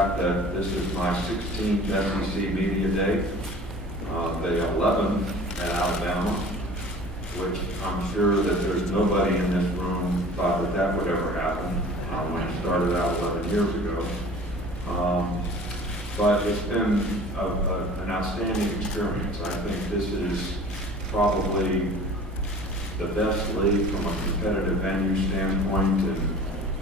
fact that this is my 16th SEC Media Day, day 11 at Alabama, which I'm sure that there's nobody in this room thought that that would ever happen when it started out 11 years ago. But it's been an outstanding experience. I think this is probably the best league from a competitive venue standpoint, and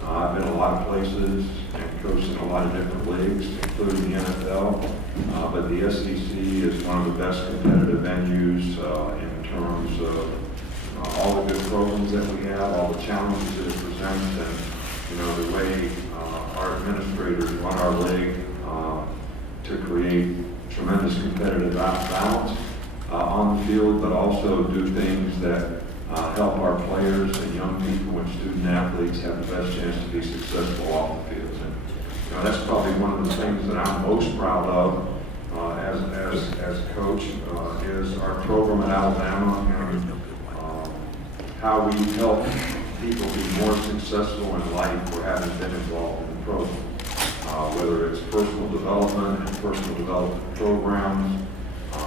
I've been a lot of places and coached in a lot of different leagues, including the NFL, but the SEC is one of the best competitive venues in terms of all the good programs that we have, all the challenges that it presents, and the way our administrators run our league to create tremendous competitive balance on the field, but also do things that help our players and young people and student athletes have the best chance to be successful off the field. And that's probably one of the things that I'm most proud of as a coach is our program at Alabama and how we help people be more successful in life for having been involved in the program. Whether it's personal development and personal development programs,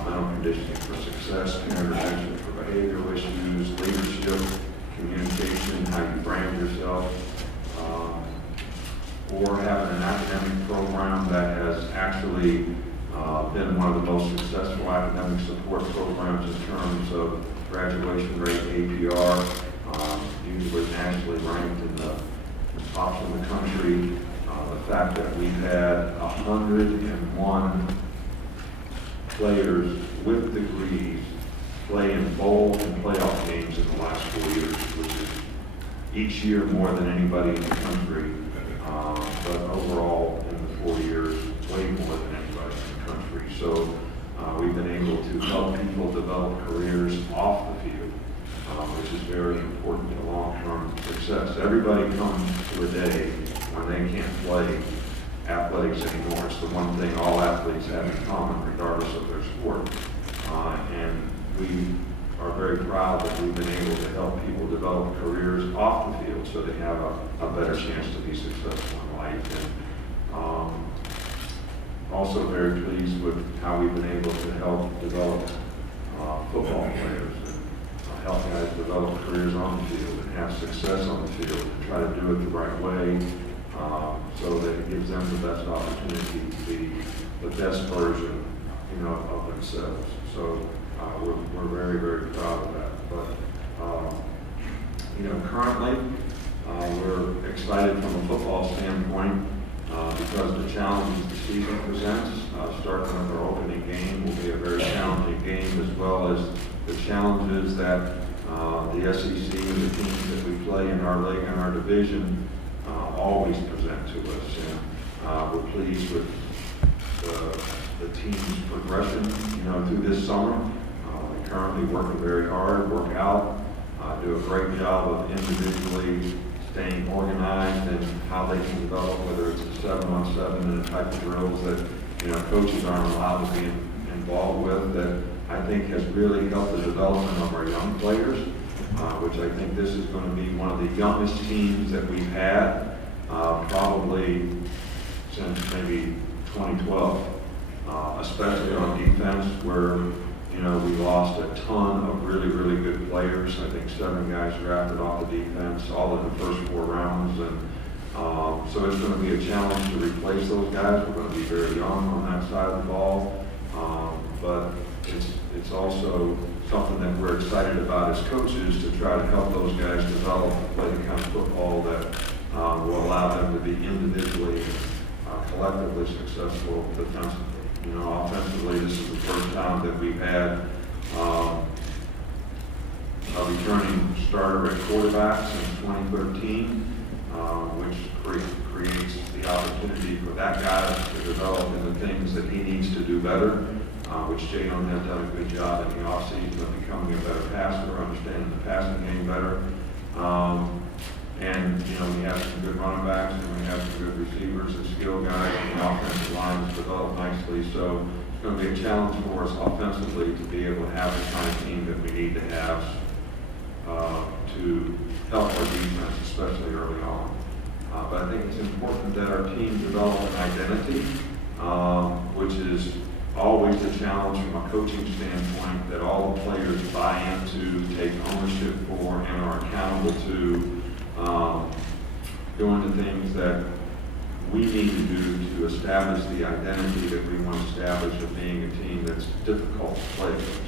mental conditioning for success, intervention for behavioral issues, leadership, communication, how you brand yourself, or having an academic program that has actually been one of the most successful academic support programs in terms of graduation rate, APR, usually nationally ranked in the tops of the country. The fact that we've had 101 players with degrees play in bowl and playoff games in the last 4 years, which is each year more than anybody in the country, but overall in the 4 years, way more than anybody in the country. So we've been able to help people develop careers off the field, which is very important to long-term success. Everybody comes to a day when they can't play athletics anymore. It's the one thing all athletes have in common, regardless of their sport. And we are very proud that we've been able to help people develop careers off the field so they have a better chance to be successful in life. And also very pleased with how we've been able to help develop football players and help guys develop careers on the field and have success on the field and try to do it the right way. So that it gives them the best opportunity to be the best version, of themselves. So we're very, very proud of that. But currently we're excited from a football standpoint because the challenges the season presents. Starting with our opening game will be a very challenging game, as well as the challenges that the SEC and the teams that we play in our league and our division always present to us. And we're pleased with the team's progression, through this summer. They currently working very hard, work out, do a great job of individually staying organized and how they can develop, whether it's a 7-on-7 and the type of drills that coaches aren't allowed to be involved with, that I think has really helped the development of our young players, which I think this is going to be one of the youngest teams that we've had, probably since maybe 2012, especially on defense, where we lost a ton of really, really good players. I think 7 guys drafted off the defense, all in the first 4 rounds, and so it's going to be a challenge to replace those guys. We're going to be very young on that side of the ball, but it's also something that we're excited about as coaches, to try to help those guys develop and play the kind of football that will allow them to be individually and collectively successful defensively. Offensively, this is the first time that we've had a returning starter at quarterback since 2013, which creates the opportunity for that guy to develop in the things that he needs to do better, which Jalen has done a good job in the offseason of becoming a better passer, understanding the passing game better. And, we have some good running backs, and we have some good receivers and skill guys, and the offensive line has developed nicely. So it's going to be a challenge for us offensively to be able to have the kind of team that we need to have to help our defense, especially early on. But I think it's important that our team develop an identity, which is always a challenge from a coaching standpoint, that all the players buy into, take ownership for, and are accountable to doing the things that we need to do to establish the identity that we want to establish of being a team that's difficult to play with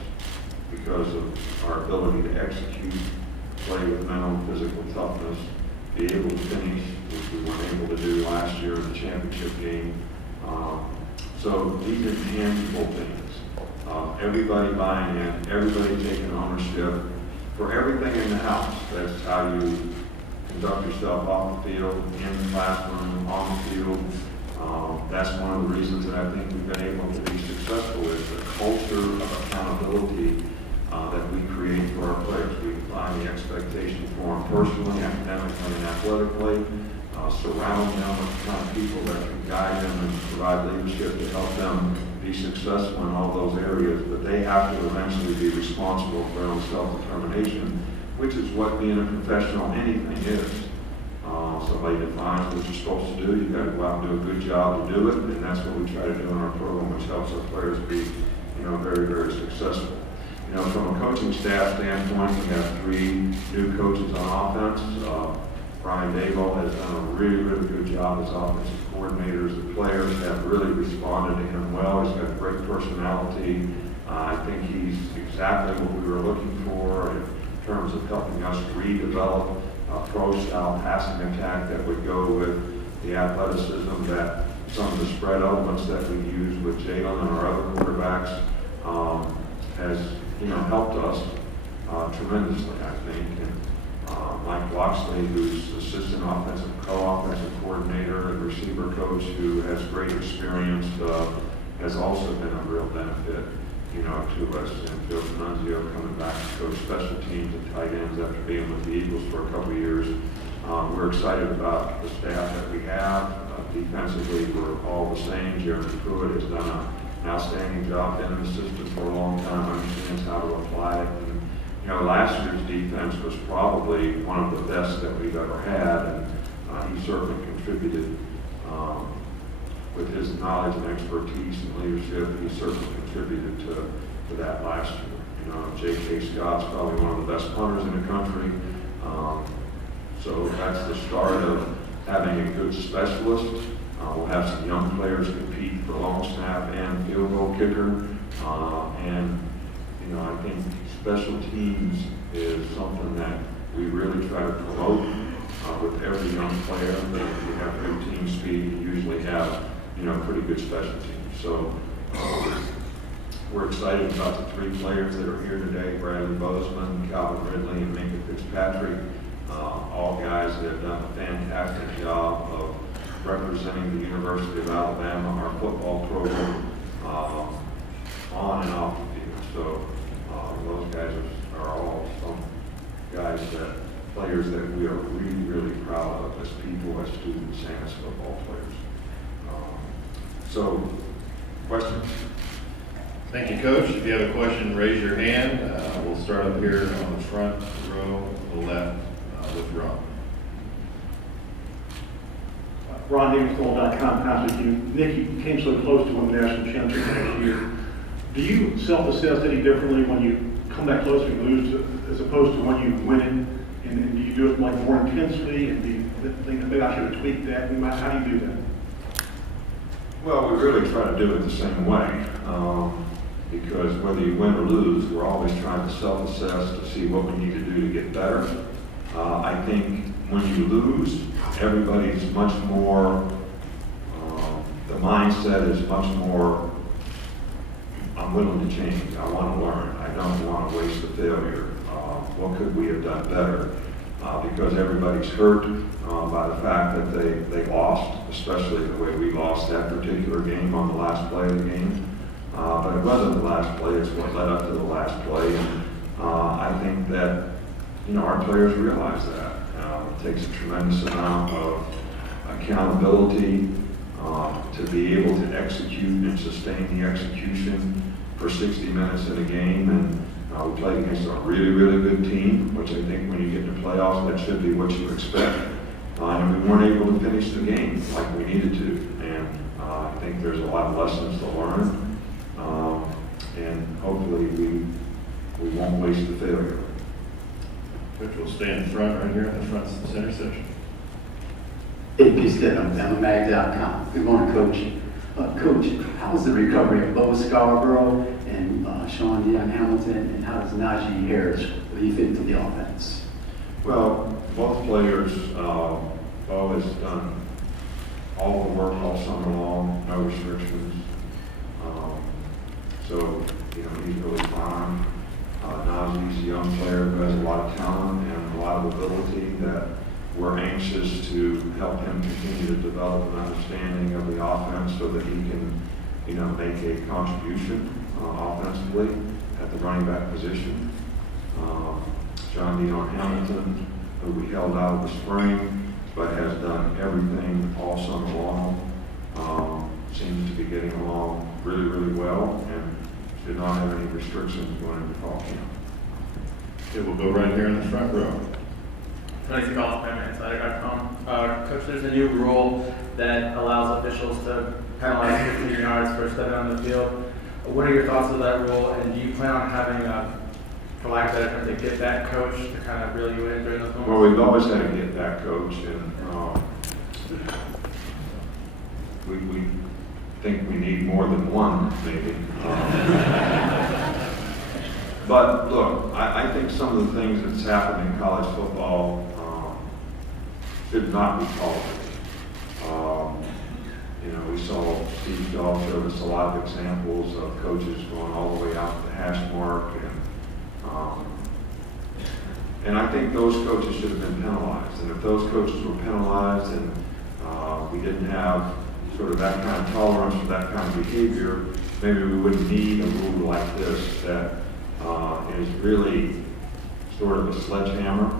because of our ability to execute, play with mental and physical toughness, be able to finish, which we weren't able to do last year in the championship game. So these are tangible things. Everybody buying in, everybody taking ownership for everything in the house. That's how you conduct yourself off the field, in the classroom, on the field. That's one of the reasons that I think we've been able to be successful is the culture of accountability that we create for our players. We define the expectation for them personally, academically, and athletically, surrounding them with the kind of people that can guide them and provide leadership to help them be successful in all those areas. But they have to eventually be responsible for their own self-determination, which is what being a professional anything is. Somebody defines what you're supposed to do. You've got to go out and do a good job to do it, and that's what we try to do in our program, which helps our players be, very, very successful. From a coaching staff standpoint, we have 3 new coaches on offense. Brian Dable has done a really, really good job as offensive coordinators. The players have really responded to him well. He's got a great personality. I think he's exactly what we were looking for in terms of helping us redevelop a pro-style passing attack that would go with the athleticism that some of the spread elements that we use with Jalen and our other quarterbacks has helped us tremendously, I think. And Mike Loxley, who's assistant offensive, co-offensive coordinator and receiver coach, who has great experience, has also been a real benefit, to us. And Joe Finunzio coming back to coach special teams and tight ends after being with the Eagles for a couple of years. We're excited about the staff that we have. Defensively, we're all the same. Jeremy Pruitt has done an outstanding job, been in the system for a long time, understands how to apply it. And, last year's defense was probably one of the best that we've ever had, and he certainly contributed with his knowledge and expertise and leadership. He certainly contributed to that last year. J.K. Scott's probably one of the best punters in the country. So that's the start of having a good specialist. We'll have some young players compete for long snap and field goal kicker. I think special teams is something that we really try to promote with every young player. If you have good team speed, you usually have, pretty good special teams. So we're excited about the 3 players that are here today: Bradley Bozeman, Calvin Ridley, and Minka Fitzpatrick. All guys that have done a fantastic job of representing the University of Alabama, our football program, on and off the field. So those guys are all some guys players that we are really, really proud of as people, as students, and as football players. So, questions? Thank you, Coach. If you have a question, raise your hand. We'll start up here on the front row, to the left, with Ron. RonDavisCall.com passed you. Nick, you came so close to winning the national championship last year. Do you self-assess any differently when you come that close and lose as opposed to when you win it? And do you do it like more intensely? And do you think maybe I should have tweaked that? How do you do that? Well, we really try to do it the same way. Because whether you win or lose, we're always trying to self-assess to see what we need to do to get better. I think when you lose, everybody's much more, the mindset is much more, I'm willing to change, I want to learn, I don't want to waste the failure. What could we have done better? Because everybody's hurt by the fact that they lost, especially the way we lost that particular game on the last play of the game. But it wasn't the last play, it's what led up to the last play. And I think that, our players realize that. It takes a tremendous amount of accountability to be able to execute and sustain the execution for 60 minutes in a game. And we played against a really, really good team, which I think when you get to playoffs, that should be what you expect. and we weren't able to finish the game like we needed to. And I think there's a lot of lessons to learn, and hopefully we won't waste the failure. Coach will stay in front right here in the front center section. AP Stedham, BamaMag.com. Good morning, Coach. Coach, how was the recovery of Bo Scarborough and Sean Deion Hamilton, and how does Najee Harris fit into the offense? Well, both players, Bo has done all the work all summer long, no restrictions. So, he's really fine. Najee's a young player who has a lot of talent and a lot of ability that we're anxious to help him continue to develop an understanding of the offense so that he can, make a contribution offensively at the running back position. John Deion Hamilton, who we held out of the spring, but has done everything all summer long, seems to be getting along really, really well, and did not have any restrictions going into fall camp. Okay, we'll go right here in the front row. Tony Seagal, BamaInsider.com. Coach, there's a new rule that allows officials to penalize 15 yards for stepping on the field. What are your thoughts of that rule, and do you plan on having, for lack of a better term, a get-back coach to kind of reel you in during those moments? Well, we've always had a get-back coach, and we think we need more than one, maybe. But look, I think some of the things that's happened in college football should not be tolerated. We saw Steve Dahl showed us a lot of examples of coaches going all the way out to the hash mark, and I think those coaches should have been penalized. And if those coaches were penalized and we didn't have sort of that kind of tolerance for that kind of behavior, maybe we wouldn't need a rule like this that is really sort of a sledgehammer.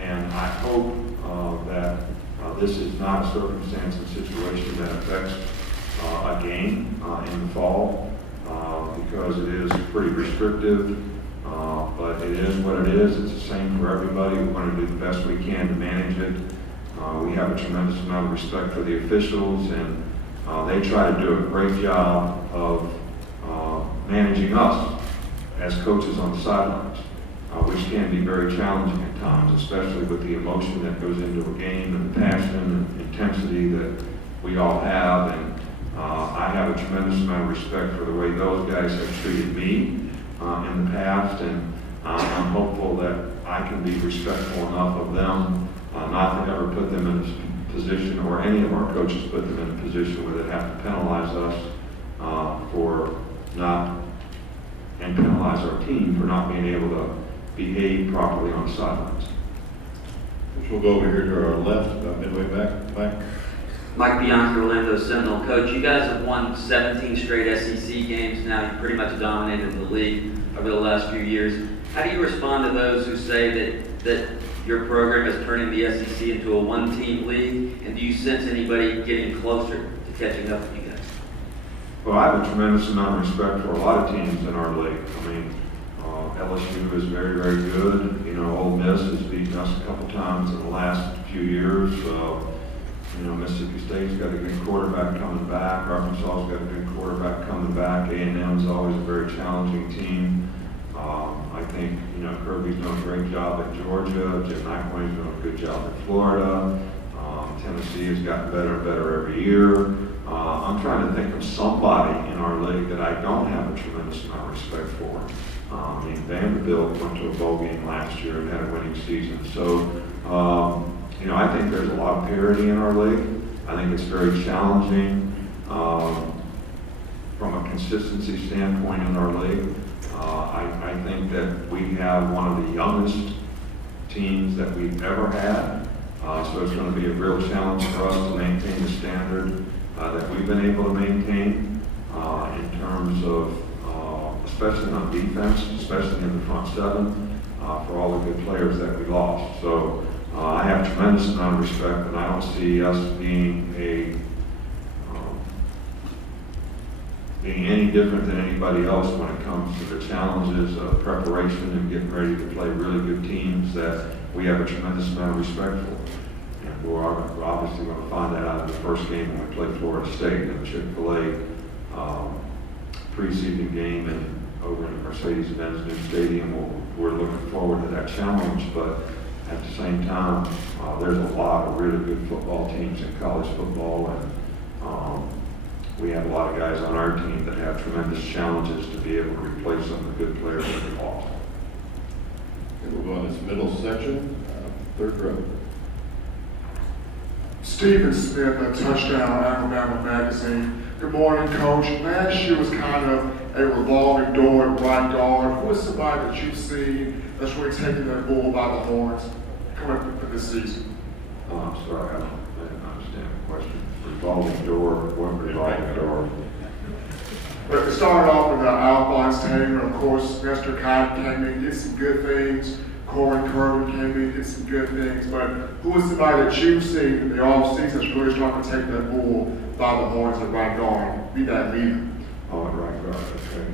And I hope that this is not a circumstance and situation that affects a game in the fall, because it is pretty restrictive, but it is what it is. It's the same for everybody. We're going to do the best we can to manage it. We have a tremendous amount of respect for the officials, and they try to do a great job of managing us as coaches on the sidelines, which can be very challenging at times, especially with the emotion that goes into a game and the passion and intensity that we all have. And I have a tremendous amount of respect for the way those guys have treated me in the past, and I'm hopeful that I can be respectful enough of them not to ever put them in a position, or any of our coaches put them in a position where they have to penalize us for not, and penalize our team for not being able to behave properly on the sidelines. Which we'll go over here to our left, about midway back. Mike Bianchi, Orlando Sentinel. Coach, you guys have won 17 straight SEC games now. You've pretty much dominated the league over the last few years. How do you respond to those who say that your program is turning the SEC into a one-team league? And do you sense anybody getting closer to catching up with you guys? Well, I have a tremendous amount of respect for a lot of teams in our league. I mean, LSU is very, very good. Ole Miss has beaten us a couple times in the last few years. Mississippi State's got a good quarterback coming back. Arkansas's got a good quarterback coming back. A&M's always a very challenging team. I think, Kirby's done a great job at Georgia. Jim McElwain's doing a good job at Florida. Tennessee has gotten better and better every year. I'm trying to think of somebody in our league that I don't have a tremendous amount of respect for. Vanderbilt went to a bowl game last year and had a winning season. So, I think there's a lot of parity in our league. I think it's very challenging from a consistency standpoint in our league. I think that we have one of the youngest teams that we've ever had. So it's going to be a real challenge for us to maintain the standard that we've been able to maintain in terms of, especially on defense, especially in the front seven, for all the good players that we lost. So I have a tremendous amount of respect, and I don't see us being any different than anybody else when it comes to the challenges of preparation and getting ready to play really good teams that we have a tremendous amount of respect for. And we're obviously going to find that out in the first game when we play Florida State in the Chick-fil-A preseason game over in the Mercedes-Benz new stadium. We're looking forward to that challenge, but at the same time, there's a lot of really good football teams in college football, and we have a lot of guys on our team that have tremendous challenges to be able to replace some of the good players that we lost. Okay, we'll go on this middle section, third row. Stephen Smith, a touchdown, Alabama Magazine. Good morning, Coach. Last year was kind of a revolving door at right guard. Who is somebody that you've seen that's really taking that bull by the horns coming up for this season? Oh, I'm sorry, I didn't understand the question. Revolving door, what revolving door? But it started off with Alphonse Taylor, of course. Nestor Cotton came in, did some good things. Corey Kirby came in, did some good things. But who is somebody that you've seen in the offseason that's really starting to take that bull by the horns at right guard? Be that leader. Oh, at right guard, okay.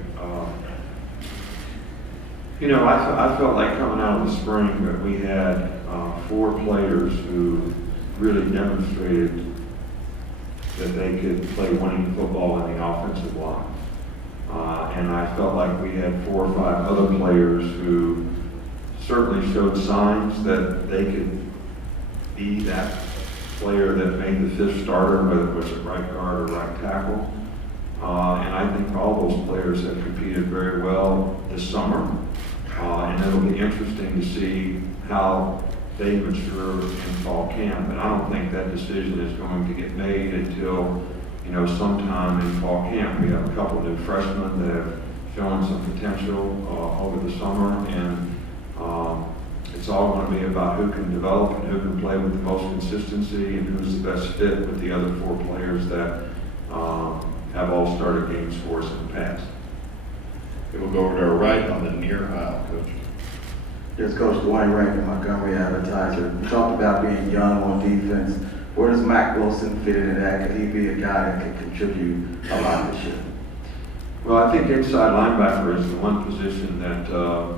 You know, I felt like coming out of the spring that we had 4 players who really demonstrated that they could play winning football in the offensive line. And I felt like we had 4 or 5 other players who certainly showed signs that they could be that player that made the 5th starter, whether it was at right guard or right tackle. And I think all those players have competed very well this summer. And it'll be interesting to see how they mature in fall camp. And I don't think that decision is going to get made until, you know, sometime in fall camp. We have a couple of new freshmen that have shown some potential over the summer, and it's all going to be about who can develop and who can play with the most consistency and who's the best fit with the other 4 players that have all started games for us in the past. Okay, we'll go over to our right on the near aisle, Coach. Yes, Coach Dwayne Rankin, Montgomery Advertiser. You talked about being young on defense. Where does Mack Wilson fit into that? Could he be a guy that could contribute a lot this year? Well, I think inside linebacker is the one position that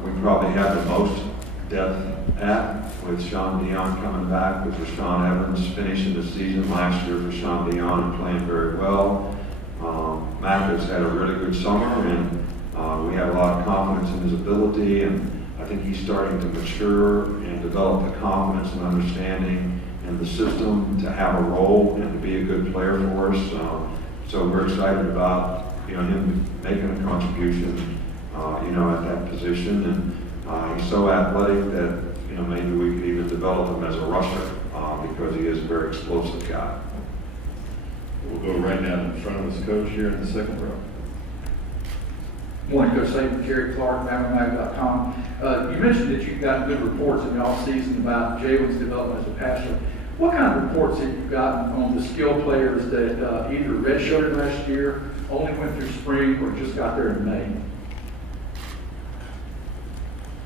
we probably have the most depth at, with Sean Dion coming back, with Rashawn Evans finishing the season last year for Sean Dion and playing very well. Mack has had a really good summer, and we have a lot of confidence in his ability, and I think he's starting to mature and develop the confidence and understanding in the system to have a role and to be a good player for us. So we're excited about, you know, him making a contribution, you know, at that position. And he's so athletic that, you know, maybe we could even develop him as a rusher because he is a very explosive guy. We'll go right down in front of us, Coach, here in the second row. Morning, Coach Saban, Jerry Clark, BamaMag.com. You mentioned that you've gotten good reports in the offseason about Jalen's development as a passer. What kind of reports have you gotten on the skill players that either redshirted last year, only went through spring, or just got there in May?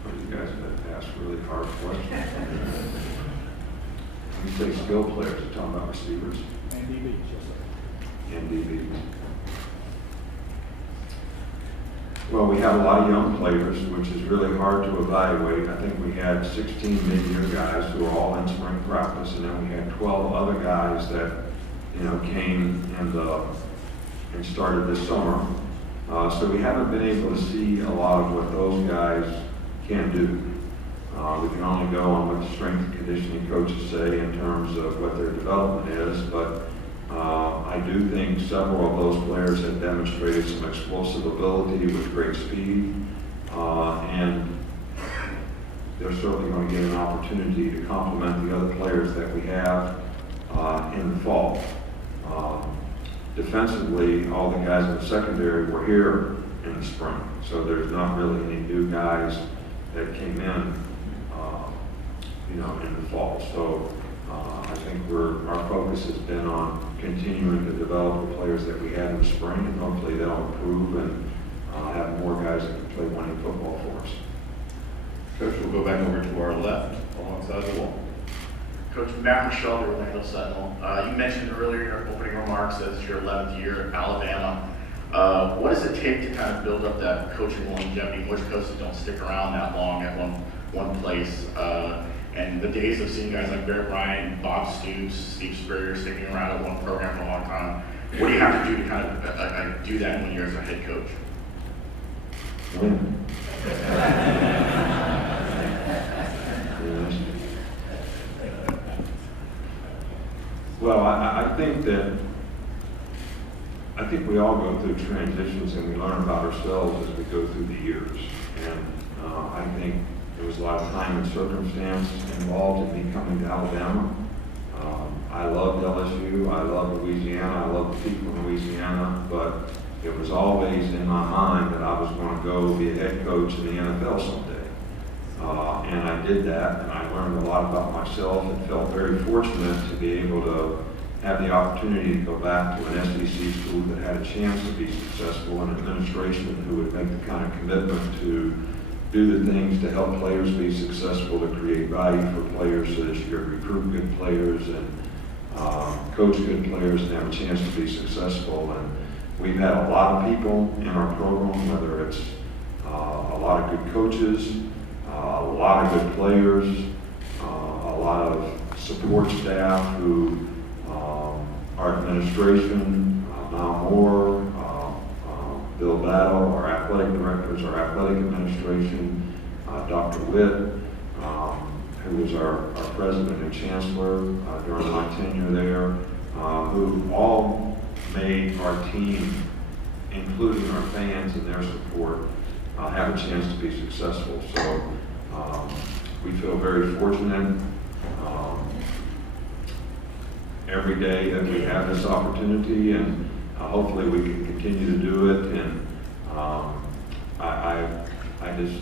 Well, you guys have asked really hard questions. When you say skill players, you're talking about receivers? And DBs, yes, sir. And DBs. Well, we have a lot of young players, which is really hard to evaluate. I think we had 16 mid-year guys who were all in spring practice, and then we had 12 other guys that, you know, came and started this summer. So we haven't been able to see a lot of what those guys can do. We can only go on what the strength and conditioning coaches say in terms of what their development is, but I do think several of those players have demonstrated some explosive ability with great speed, and they're certainly going to get an opportunity to complement the other players that we have in the fall. Defensively, all the guys in the secondary were here in the spring, so there's not really any new guys that came in, you know, in the fall. So I think our focus has been on continuing to develop the players that we had in the spring, and hopefully they'll improve and have more guys that can play winning football for us. Coach, we'll go back over to our left, alongside the wall. Coach, Matt Michelle, the Orlando Sentinel. You mentioned earlier in your opening remarks that it's your 11th year at Alabama. What does it take to kind of build up that coaching longevity? Most coaches don't stick around that long at one place. And the days of seeing guys like Barrett Bryant, Bob Stoops, Steve Spurrier sticking around at one program for a long time, what do you have to do to kind of do that when you're as a head coach? Win. Well, I think we all go through transitions and we learn about ourselves as we go through the years. And I think there was a lot of time and circumstance involved in me coming to Alabama. I loved LSU, I loved Louisiana, I loved the people in Louisiana, but it was always in my mind that I was going to go be a head coach in the NFL someday. And I did that, and I learned a lot about myself and felt very fortunate to be able to have the opportunity to go back to an SEC school that had a chance to be successful, an administration who would make the kind of commitment to do the things to help players be successful, to create value for players so that you can recruit good players and coach good players and have a chance to be successful. And we've had a lot of people in our program, whether it's a lot of good coaches, a lot of good players, a lot of support staff who, our administration, Mal Moore, Bill Battle, our athletic directors, our athletic administration, Dr. Witt, who was our president and chancellor during my tenure there, who all made our team, including our fans and their support, have a chance to be successful. So we feel very fortunate every day that we have this opportunity, and hopefully we can continue to do it. And I just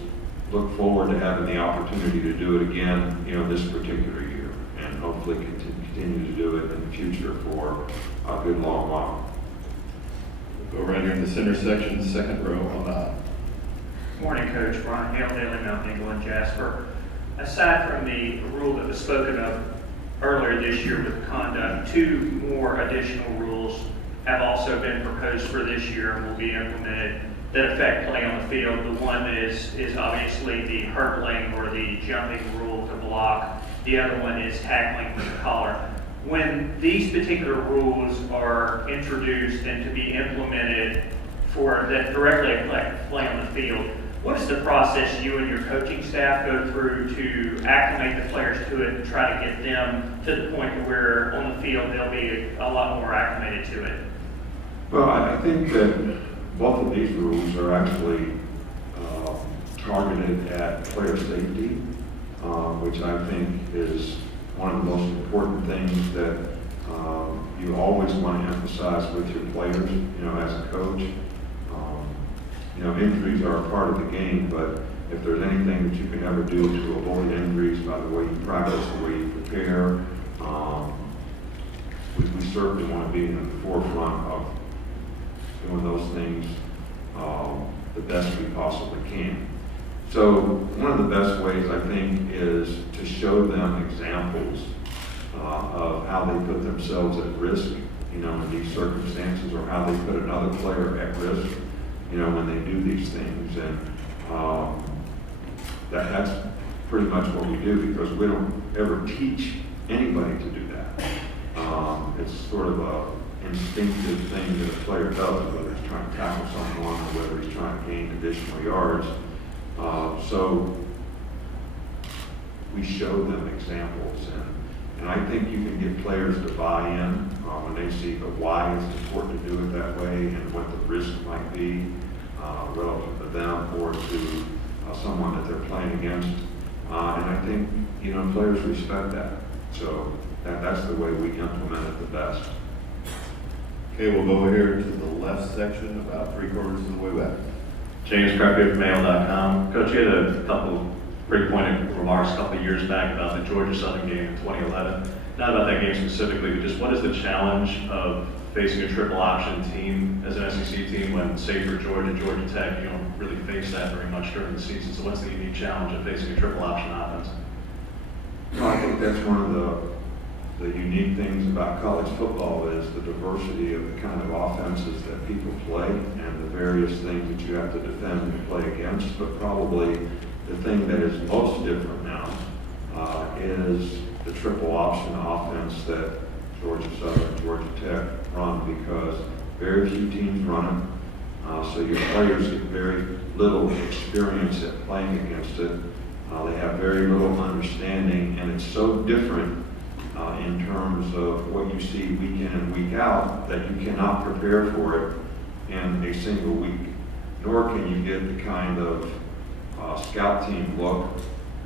look forward to having the opportunity to do it again, this particular year, and hopefully continue to do it in the future for a good long while. We'll go right here in the center section, second row on the Morning, Coach. Ron Hale, Daily Mountain Eagle in Jasper. Aside from the rule that was spoken of earlier this year with conduct, 2 more additional rules have also been proposed for this year and will be implemented that affect play on the field. The one is obviously the hurdling or the jumping rule to block. The other one is tackling with the collar. When these particular rules are introduced and to be implemented for that directly affect play on the field, what is the process you and your coaching staff go through to acclimate the players to it and try to get them to the point where on the field they'll be a lot more acclimated to it? Well, I think that both of these rules are actually targeted at player safety, which I think is one of the most important things that you always want to emphasize with your players, as a coach. Injuries are a part of the game, but if there's anything that you can ever do to avoid injuries by the way you practice, the way you prepare, we certainly want to be in the forefront of doing those things the best we possibly can. So one of the best ways, I think, is to show them examples of how they put themselves at risk, in these circumstances, or how they put another player at risk, when they do these things. And that's pretty much what we do, because we don't ever teach anybody to do that. It's sort of a instinctive thing that a player does, whether he's trying to tackle someone or whether he's trying to gain additional yards. So we show them examples, and I think you can get players to buy in when they see the why it's important to do it that way and what the risk might be relative to them or to someone that they're playing against. And I think, players respect that. So that's the way we implement it the best. Okay, we'll go over here to the left section, about 3/4 of the way back. James Creppier from Mail.com. Coach, you had a couple pretty pointed remarks a couple of years back about the Georgia Southern game in 2011. Not about that game specifically, but just what is the challenge of facing a triple option team as an SEC team when, say, for Georgia, Georgia Tech, you don't really face that very much during the season. So what's the unique challenge of facing a triple option offense? Well, I think that's one of the unique things about college football is the diversity of the kind of offenses that people play and the various things that you have to defend and play against. But probably the thing that is most different now is the triple option offense that Georgia Southern, Georgia Tech run, because very few teams run it. So your players get very little experience at playing against it. They have very little understanding, and it's so different in terms of what you see week in and week out that you cannot prepare for it in a single week. Nor can you get the kind of scout team look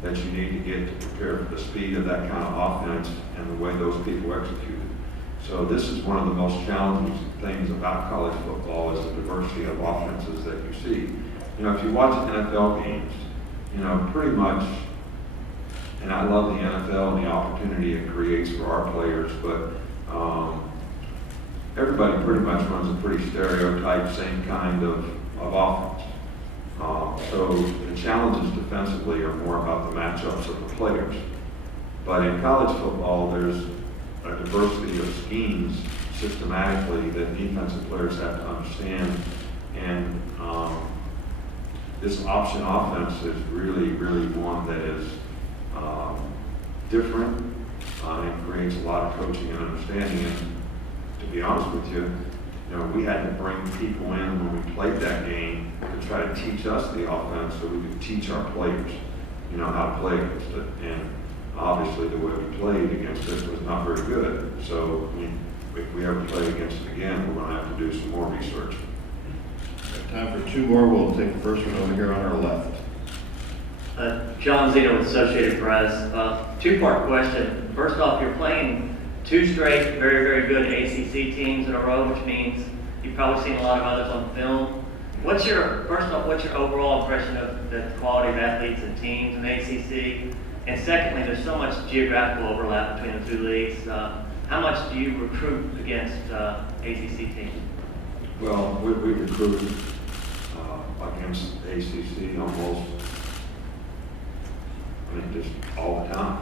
that you need to get to prepare for the speed of that kind of offense and the way those people execute it. So this is one of the most challenging things about college football, is the diversity of offenses that you see. You know, if you watch NFL games, you know, pretty much, and I love the NFL and the opportunity it creates for our players, but everybody pretty much runs a pretty stereotyped same kind of offense. So the challenges defensively are more about the matchups of the players. But in college football, there's a diversity of schemes systematically that defensive players have to understand. And this option offense is really, really one that is different and creates a lot of coaching and understanding. And to be honest with you, you know, we had to bring people in when we played that game to try to teach us the offense so we could teach our players, you know, how to play against it. And obviously the way we played against it was not very good. So if we ever play against it again, we're going to have to do some more research. Time for two more. We'll take the first one over here on our left. John Zito with Associated Press. Two-part question. First off, you're playing two straight very, very good ACC teams in a row, which means you've probably seen a lot of others on film. What's your overall impression of the quality of athletes and teams in the ACC? And secondly, there's so much geographical overlap between the two leagues. How much do you recruit against ACC teams? Well, we recruit against ACC almost, just all the time.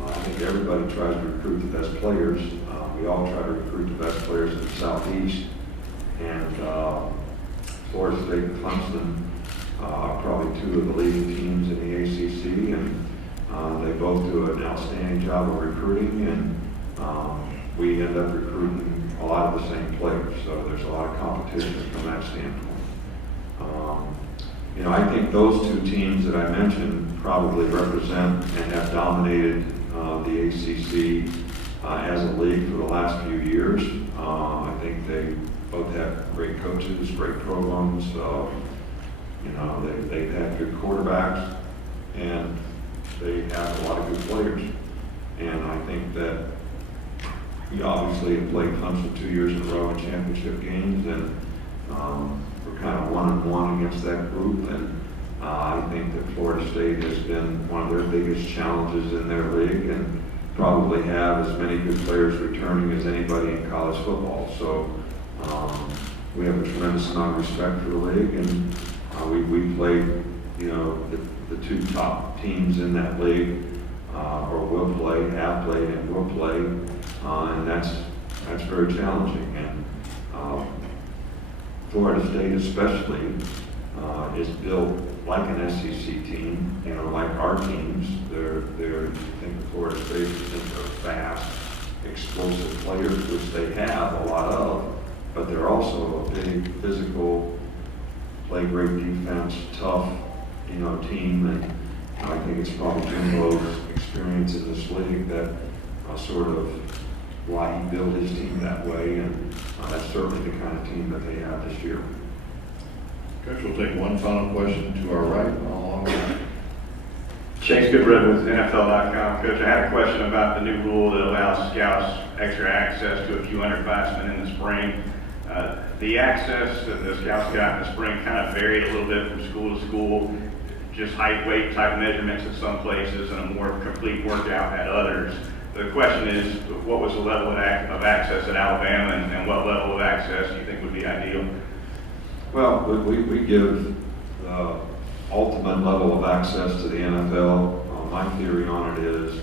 I think everybody tries to recruit the best players. We all try to recruit the best players in the Southeast. And Florida State and Clemson are probably two of the leading teams in the ACC, and they both do an outstanding job of recruiting, and we end up recruiting a lot of the same players, so there's a lot of competition from that standpoint. You know, I think those two teams that I mentioned probably represent and have dominated the ACC as a league for the last few years. I think they both have great coaches, great programs. You know, they've had good quarterbacks, and they have a lot of good players. And I think that we obviously have played Clemson 2 years in a row in championship games, and we're kind of 1-1 against that group. And I think that Florida State has been one of their biggest challenges in their league, and probably have as many good players returning as anybody in college football. So we have a tremendous amount of respect for the league, and we played, you know, the two top teams in that league, or will play, have played, and will play, and that's very challenging. And Florida State especially is built like an SEC team, you know, like our teams. I think the Florida State is fast, explosive players, which they have a lot of, but they're also a big, physical, play great defense, tough, you know, team. And I think it's probably Jimbo's experience in this league that sort of why he built his team that way, and that's certainly the kind of team that they have this year. Coach, we'll take one final question to our right, along with Chase Goodred with NFL.com. Coach, I had a question about the new rule that allows scouts extra access to a few underclassmen in the spring. The access that the scouts got in the spring kind of varied a little bit from school to school, just height, weight type measurements at some places and a more complete workout at others. The question is, what was the level of access at Alabama, and what level of access do you think would be ideal? Well, we give the ultimate level of access to the NFL. My theory on it is,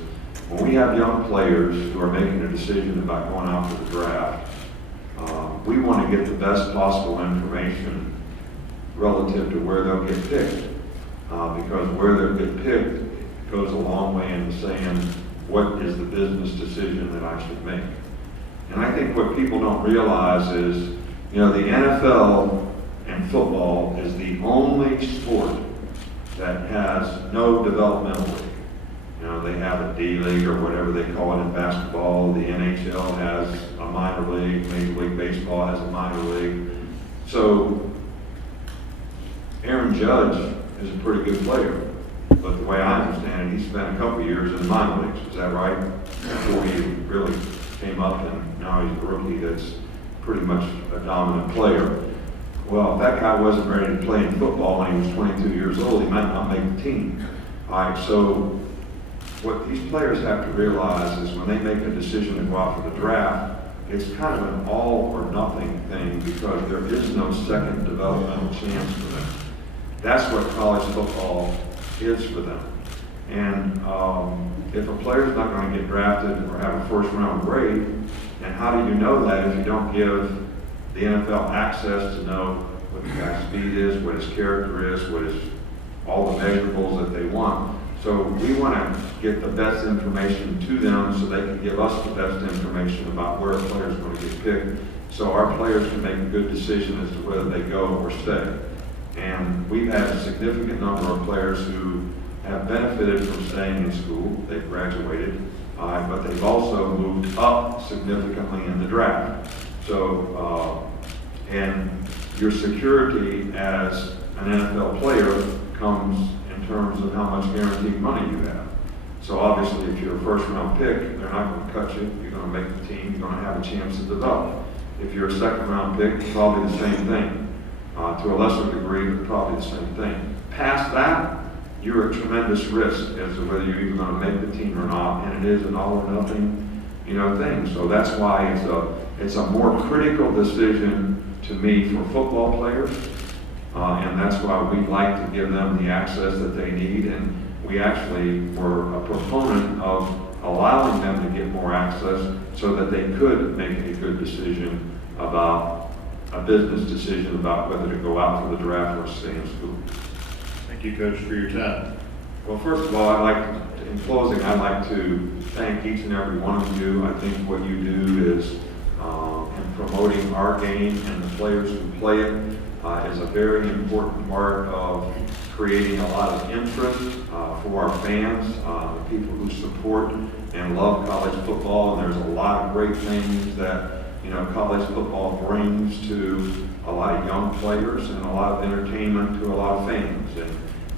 when we have young players who are making a decision about going out for the draft, we want to get the best possible information relative to where they'll get picked. Because where they'll get picked goes a long way into saying, what is the business decision that I should make? And I think what people don't realize is, the NFL and football is the only sport that has no developmental league. They have a D-League or whatever they call it in basketball. The NHL has a minor league. Major League Baseball has a minor league. So Aaron Judge is a pretty good player. But the way I understand it, he spent a couple of years in the minor leagues. Is that right? Before he really came up, and now he's a rookie that's pretty much a dominant player. Well, if that guy wasn't ready to play in football when he was 22 years old, he might not make the team. All right, so what these players have to realize is when they make a decision to go out for the draft, it's kind of an all or nothing thing because there is no second developmental chance for them. That's what college football is for them. And if a player's not going to get drafted or have a first round grade, and how do you know that if you don't give the NFL access to know what the guy's speed is, what his character is, what his all the measurables that they want? So we want to get the best information to them so they can give us the best information about where a player is going to get picked so our players can make a good decision as to whether they go or stay. And we've had a significant number of players who have benefited from staying in school. They've graduated, but they've also moved up significantly in the draft. So, and your security as an NFL player comes in terms of how much guaranteed money you have. So obviously, if you're a first-round pick, they're not going to cut you. You're going to make the team. You're going to have a chance to develop. If you're a second-round pick, probably the same thing. To a lesser degree, but probably the same thing. Past that, you're at tremendous risk as to whether you're even going to make the team or not, and it is an all or nothing, thing. So that's why it's a more critical decision to me for football players, and that's why we like to give them the access that they need. And we actually were a proponent of allowing them to get more access so that they could make a good decision about a business decision about whether to go out for the draft or stay in school. Thank you, Coach, for your time. Well, first of all, in closing, I'd like to thank each and every one of you. I think what you do is, in promoting our game and the players who play it, is a very important part of creating a lot of interest for our fans, the people who support and love college football. And there's a lot of great things that college football brings to a lot of young players and a lot of entertainment to a lot of fans. And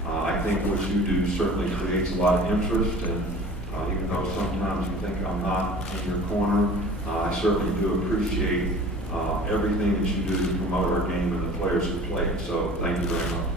I think what you do certainly creates a lot of interest. And even though sometimes you think I'm not in your corner, I certainly do appreciate everything that you do to promote our game and the players who play it. So thank you very much.